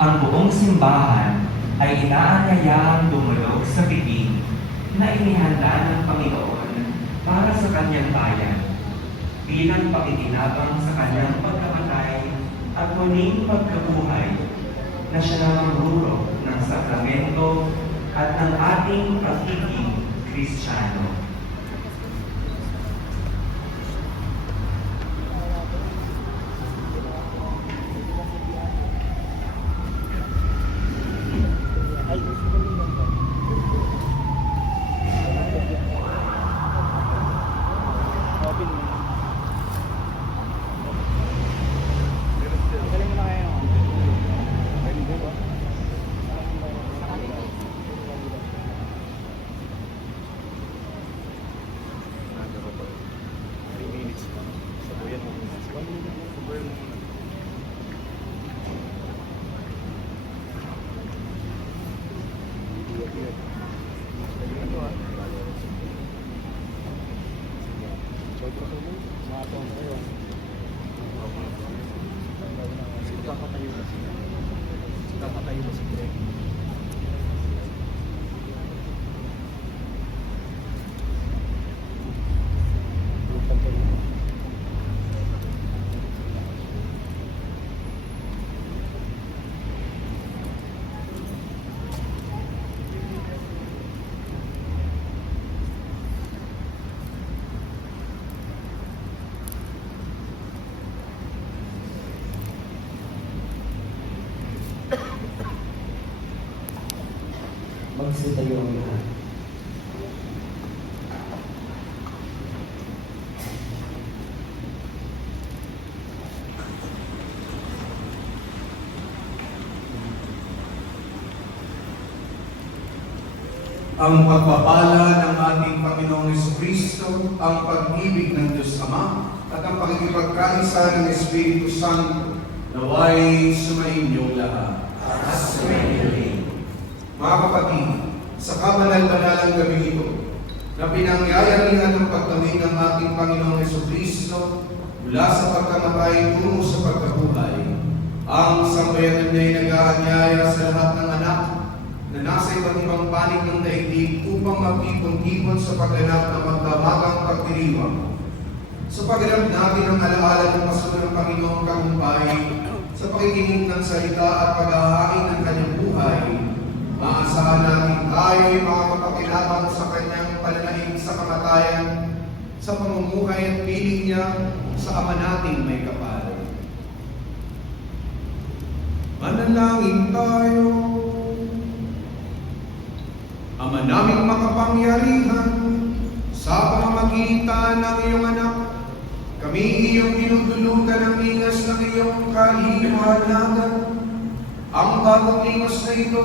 Ang buong simbahan ay inaanyayang dumulog sa bibig na inihanda ng Panginoon para sa kanyang bayan, bilang pakikinabang sa kanyang pagkamatay at muling pagkabuhay na siya ang ruro ng sakramento at ng ating pagiging Kristiyano. Magsitayo ang lahat. Ang pagpapala ng ating Panginoong Jesucristo, ang pag-ibig ng Diyos Ama, at ang pakikipagkaisa ng Espiritu Santo, naway sumainyo lahat. At sumainyo rin. Mga kapatid, sa kabanal-banalang gabi ito, na pinangyayarihan ng pagtawid ng ating Panginoong Jesucristo mula sa pagkamatay tungo sa pagkabuhay, ang sambayanan niya ay nag-aanyaya sa lahat ng anak na nasa iba't ibang panig ng daigdig upang magtipon-tipon sa pagganap ng magdamagang pagdiriwang. Sa pagganap natin ang alaala ng pasunod ng Panginoong Kagumpay, sa pakikinig ng salita at pag-ahain ng kanyang buhay, maasahan natin tayo ay makakapakinabang sa kanyang pananaig sa kamatayan, sa pamumuhay at piling niya sa Ama nating may kapal. Manalangin tayo. Ama naming makapangyarihan, sa pamamagitan ng iyong anak, kami iyong dinudulugan ng lingas ng iyong kaliwanagan. Ang bagong lingas na ito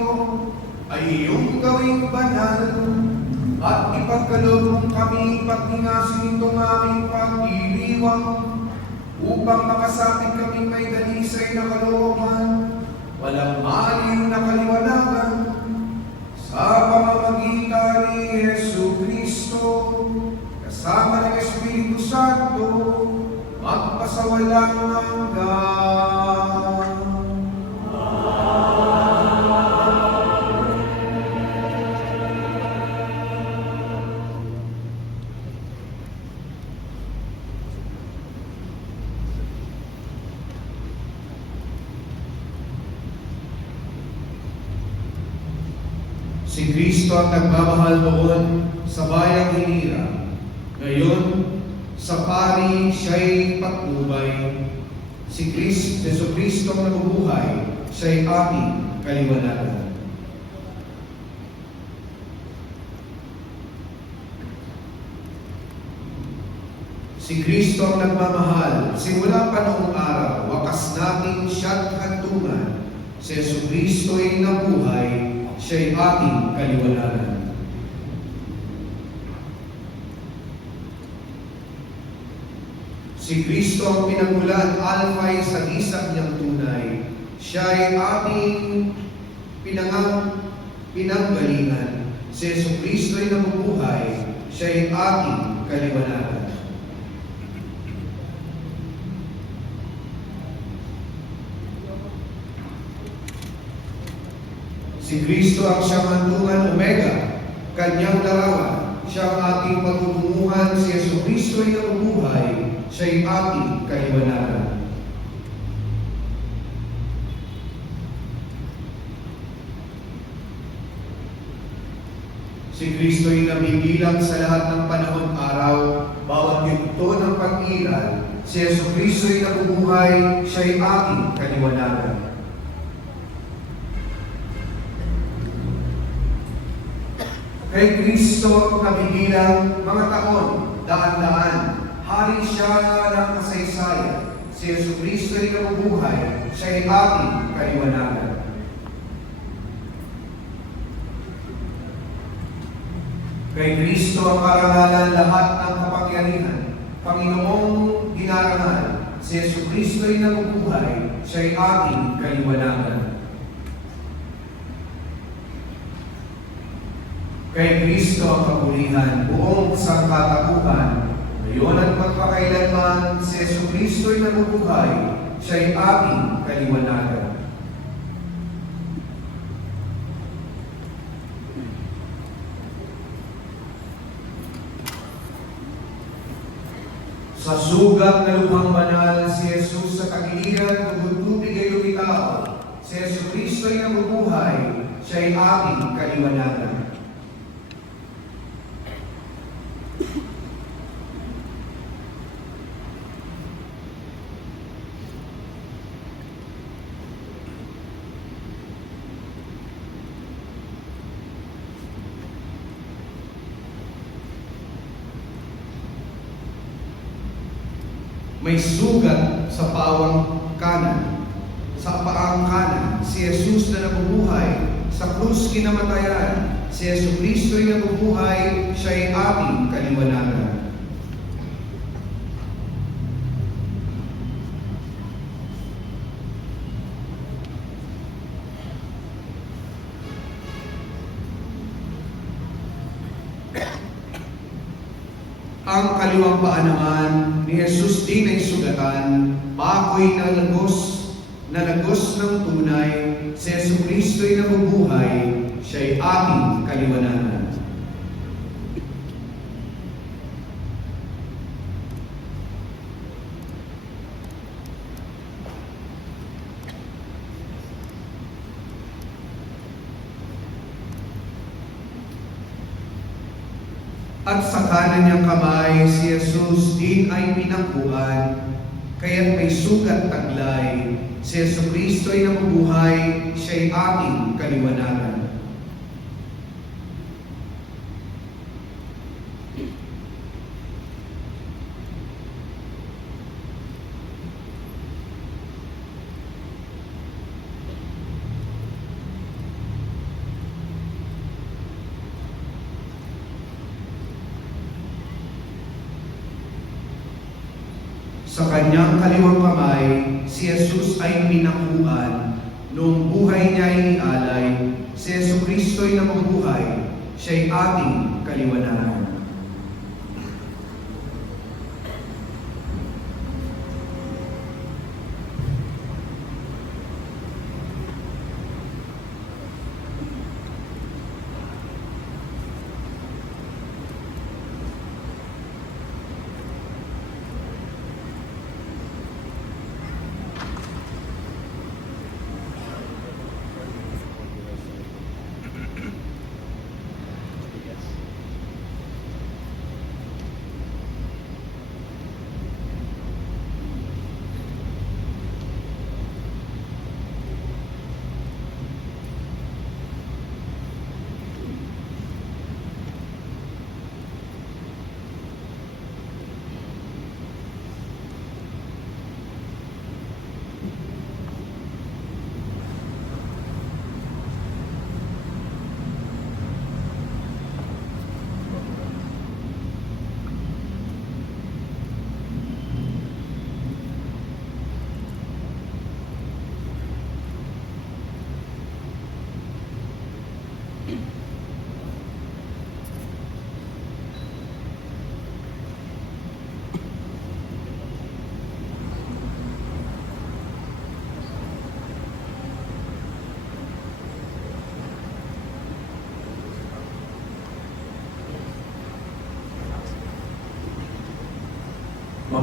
ay iyong gawing banal at ipagkaloob mong kami pagtingasin itong aming pagdiriwang upang makasapit kami may dalisay na kalooban, walang maliw na kaliwanagan, sa pamamagitan ni Jesucristo, kasama ng Espiritu Santo, magpasawalang hanggan. Si Kristo ang nagmamahal noon sa bayang Hinira. Ngayon, sa pari siya'y patnubay. Si Jesucristo ang nabubuhay, siya'y ating kaliwanagan. Si Kristo ang nagmamahal, simula pa noong araw, wakas nating siyang hantungan. Si Jesucristo ay nabuhay, siya'y ating kaliwanagan. Si Kristo ang pinagmulan alpha sa isak niyang tunay. Siya'y ating pinanggalingan. Si Jesucristo ay nabubuhay, siya'y ating kaliwanagan. Si Kristo ang siyang hantungan Omega, kanyang larawan, siyang ating patutunguhan. Si Jesucristo ay nabubuhay, siya'y ating kaliwanagan. Si Kristo ay nabibilang sa lahat ng panahon araw, bawat yugto ng pag-iral. Si Jesucristo ay nabubuhay, siya'y ating kaliwanagan. Kay Kristo nabibilang mga taon, daan-daan, hari siya ng kasaysayan. Si Jesucristo ay nabubuhay, siya'y ating kaliwanagan. Kay Kristo ang karangalan lahat ng kapangyarihan, Panginoong dinarangal. Si Jesucristo ay nabubuhay, siya'y ating kaliwanagan. Kay Kristo ang kapulihan, buong sangkatauhan, ngayon at magpakailanman. Si Jesucristo ay nabubuhay, siya'y ating kaliwanagan. Sa sugat na lubhang banal, si Jesus sa kagiliran, tubig ay lumitaw. Si Jesucristo ay nabubuhay, siya'y ating kaliwanagan. May sugat sa paang kanan, sa paang kanan, si Jesus na nabubuhay, sa krus kinamatayan. Si Jesucristo ay nabubuhay, siya'y ating kaliwanagan. Ang kaliwang paa naman ni Jesus din ay sugatan, pako'y nalagos ng tunay. Si Jesucristo ay nabubuhay, siya'y ating kaliwanagan. At sa kanan niyang kamay, si Jesus din ay pinangkuhan, kaya't may sugat taglay. Si Jesucristo ay nabubuhay, siya'y ating kaliwanagan. Sa kanyang kaliwang kamay, si Jesus ay pinangkuhan. Noong buhay niya ay inialay, si Jesucristo ay nabubuhay, siya'y ating kaliwanagan.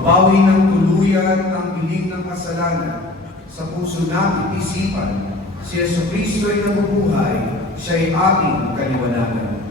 mabawi ng tuluyan ang bilig ng kasalanan sa puso natin isipan. Si Jesucristo ay nabubuhay, siya ay ating kaliwanagan.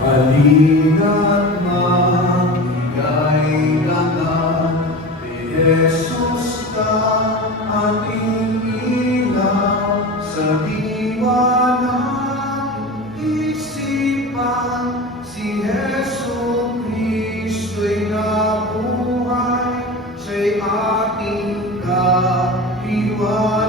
Halina't magbigay ganap, Jesus ka ating ilaw sa diwa ng isipan. Si Jesucristo'y nabuhay, siya'y ating kaliwanagan.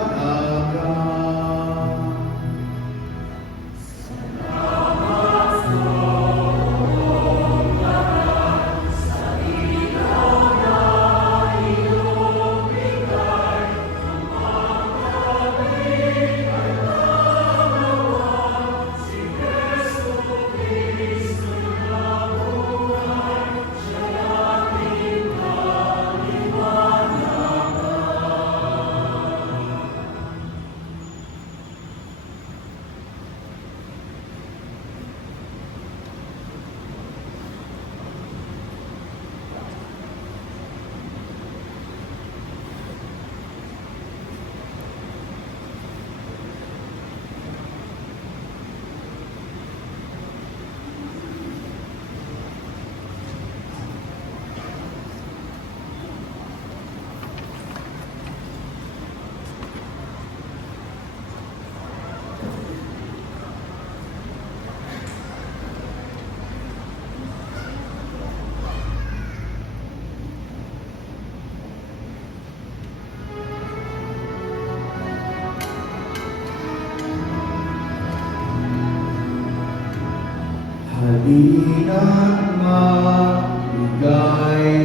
Halina't magbigay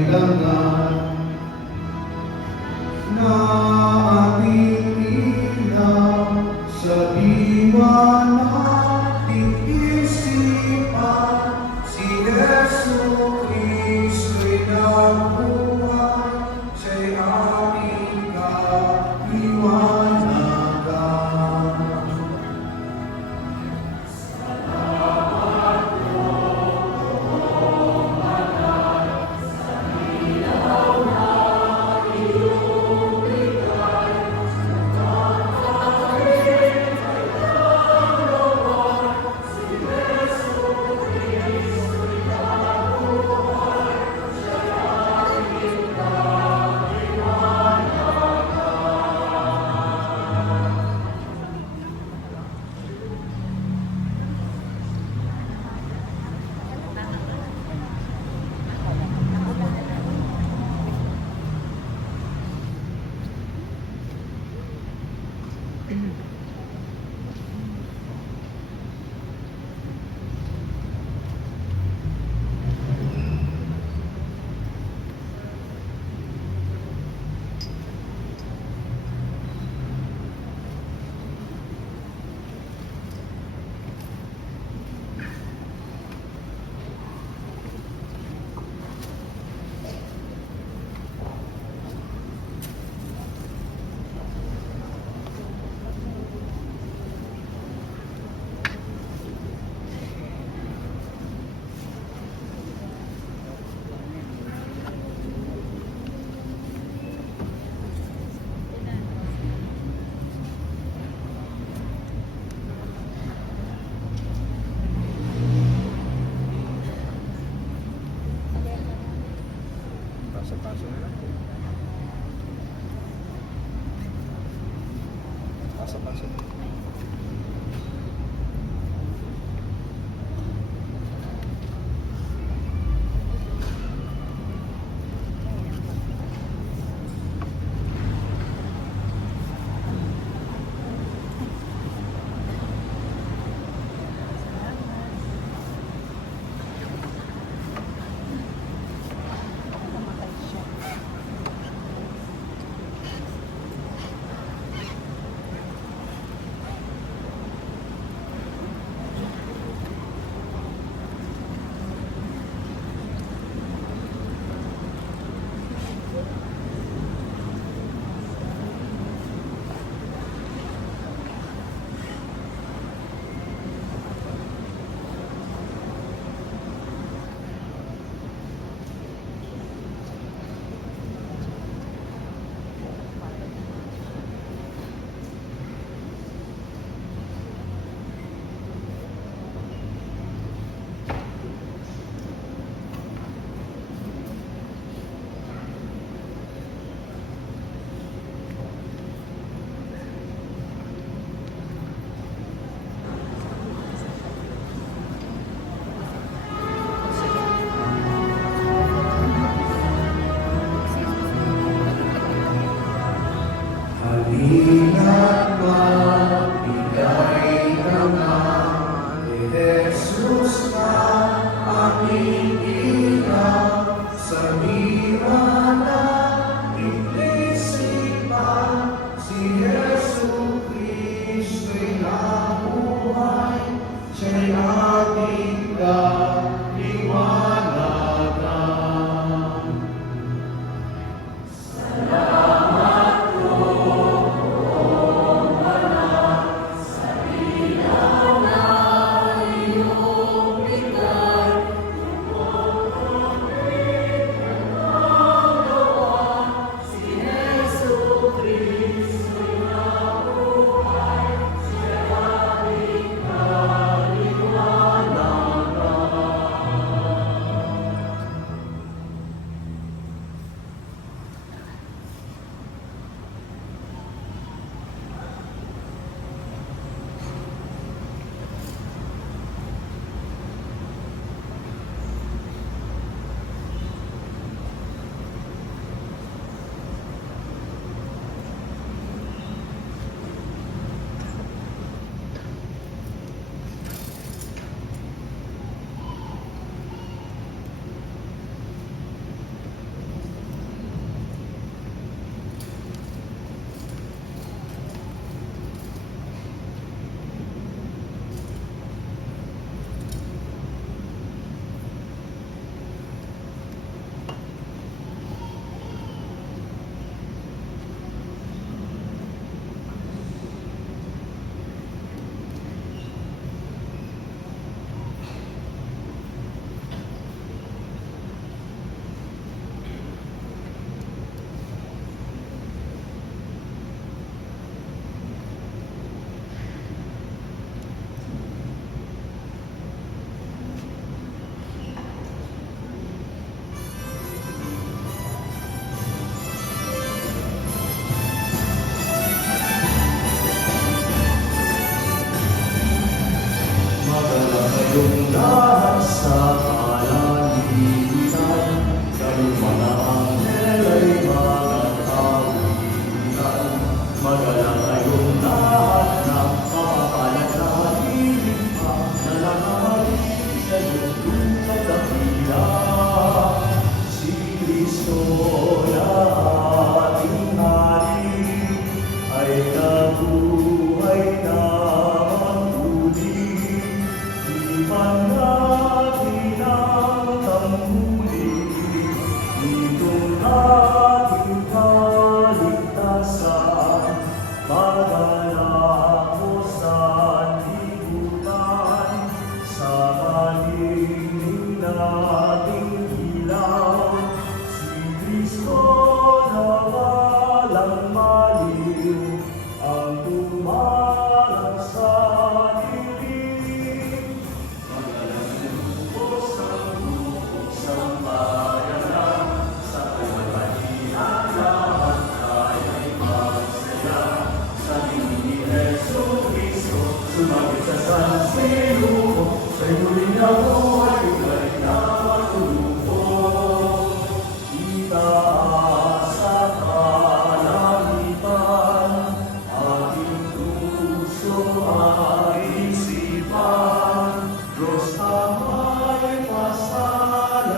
ganap na ating ilaw sa diwa nating isipan. Si Jesucristo'y nabuhay, siya'y ating kaliwanagan. Pasok na lang. Pasok. hirata, iplisipan, si Yesu Kristo'y nabuhay, siya'y ating kaliwanagan. Yung lahat sa kalalitan, kayong mga anghel ay mga kawitan. Magalang kayong lahat na mapapalat na hiling pa, na nakahalik sa iyong lupa't dakila. Si Kristo na ating hari ay nabuhay na magmuli. Ipan natin ang tanghuli, itong ating kaligtasan, magalak mo sa libutan, sa kalingin nating ilaw. Si Kristo na walang maliw, ang tumarang sa dilim. Sumagit sa San Siluho, sa'y muling nabuhay, ika'y nakatulog. Itaas sa kalangitan, ating puso at isipan. Diyos ama'y pasalamatan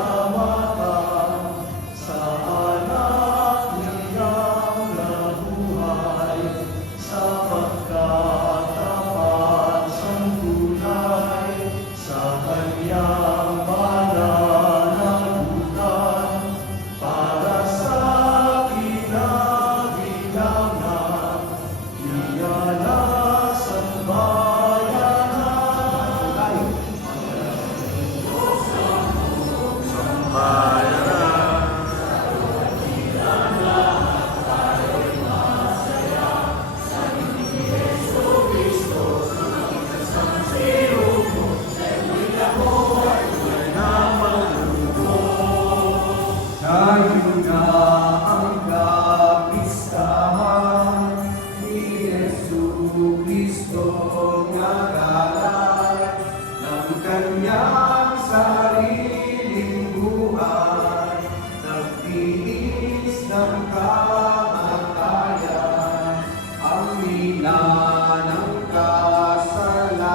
sa anak niyang nabuhay, sapagkat sa kanyang pananagutan, para sa kinabilangan, iyan ang sambayanan. Tayo na ang kapistahan ni Jesucristo nagalay ng kanyang sariling buhay, nagtiis ng kamatayan, ang mila ng kasalanan,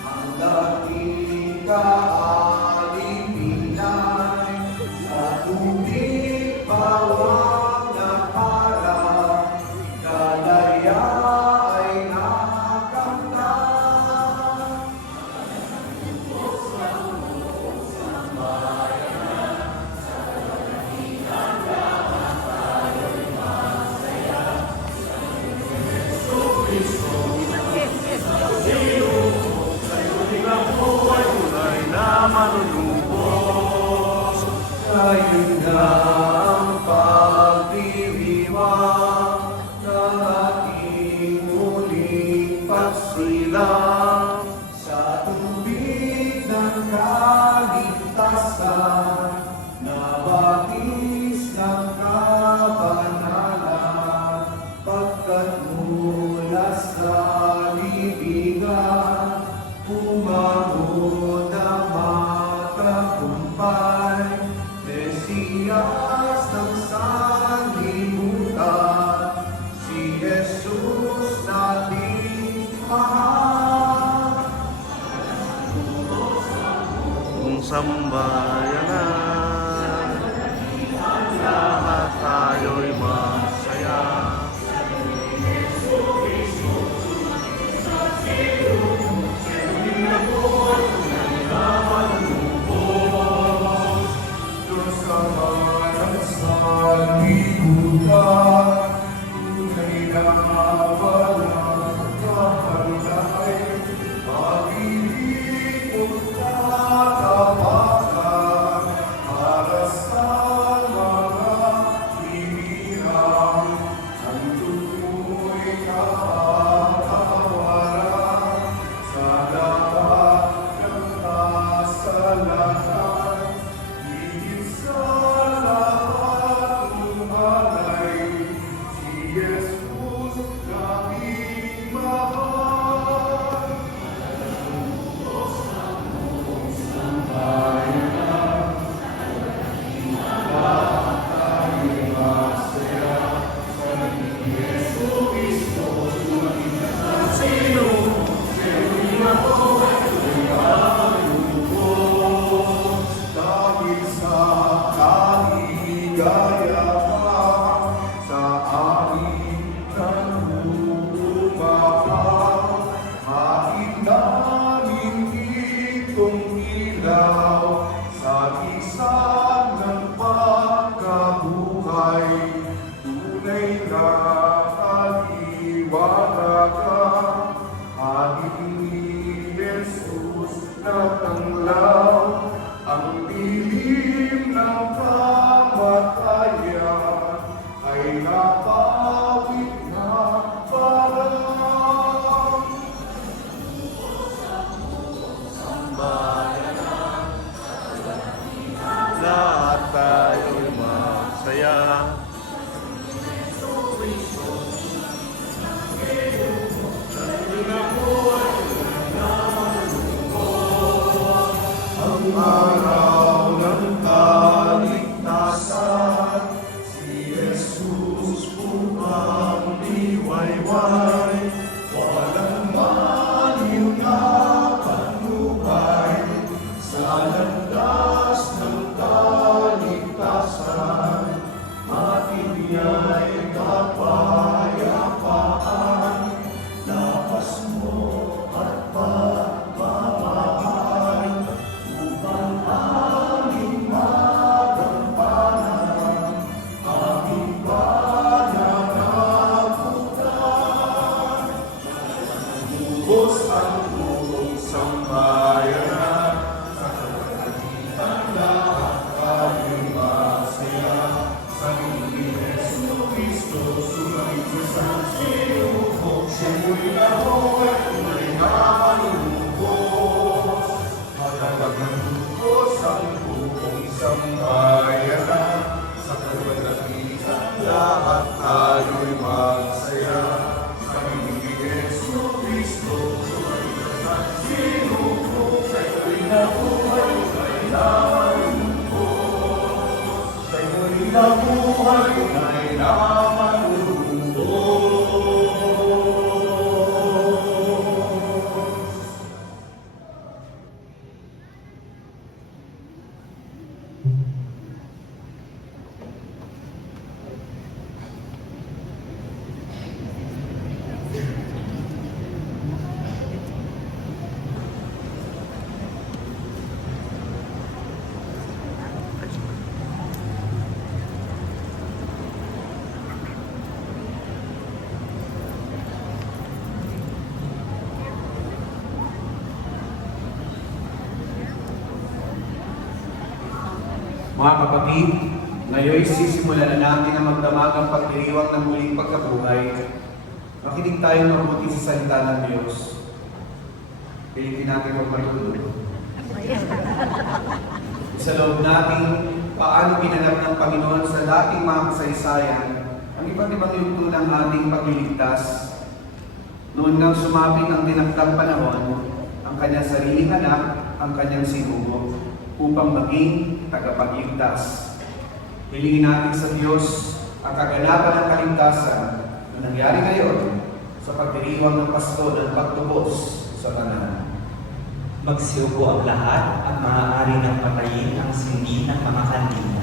ang dating kaalipinan sa Ngayon na ang pagdiriwang ng ating muling pagsilang sa tubig ng kaligtasan na batis ng kabanalan pagkat mula sa libingan umangon ang matagumpay Mesiyas ng sanlibutan si Jesus nating mahal. Kung sambayanan, lahat tayo'y masaya. Diyos Ama ng sanlibutan, tunay na walang kahalay, maglilingkod katapakan para sa mga hinirang, ang tuloy kapatawaran sa lahat ng kasalanan. Higit sa lahat lumalay, si Jesus nating mahal. Dahil sa kaligayahan sa ating nagmumahal, hatid namin itong ilaw sa lisan ng pagkabuhay. Tunay na kaliwanagan, hatid ni Jesus na tanglaw ang dilim ng kamatayan ay napawid na parang. Lahat tayo'y masaya. Ang araw ng kaligtasan, si Jesus upang liwayway, walang maliw na patnubay, sa landas ng kaligtasan, matibiyay kapayapaan, lakas mo at pagmamahal, upang aming magampanan, aming pananagutan. Lubos ang buong sambayanan, sa kalagitan lahat tayo'y masaya, sa ni Jesucristo, sumalit sa sinuko, siya'y nahoy, tunay na manunubos. Matagag ng lubos ang buong sambayanan, sa kalagitan lahat tayo'y masaya, sa ni Jesucristo, sumalit sa sinuko, siya'y nahoy, tunay na manunubos. Siya'y nabuhay, tunay na manunubos. Mga kapatid, ngayon sisimulan na natin ang magdamagang pagdiriwang ng muling pagkabuhay. Makinig tayo mabuti sa salita ng Diyos. Pilitin natin ang marunong. Sa loob natin, paano ginanap ng Panginoon sa dating mga kasaysayan ang iba't ibang yugto ng ating pagliligtas. Noon nang sumapit ang dinakdang panahon, ang kanyang sariling anak, ang kanyang sinugo, upang maging tagapagligtas. Hilingin natin sa Diyos ang kaganapan ng kaligtasan na nangyari ngayon sa pagdiriwang ng Pasko ng pagtubos sa tanan. Magsiupo ang lahat at maaari ng patayin ang sindi ng mga kandila.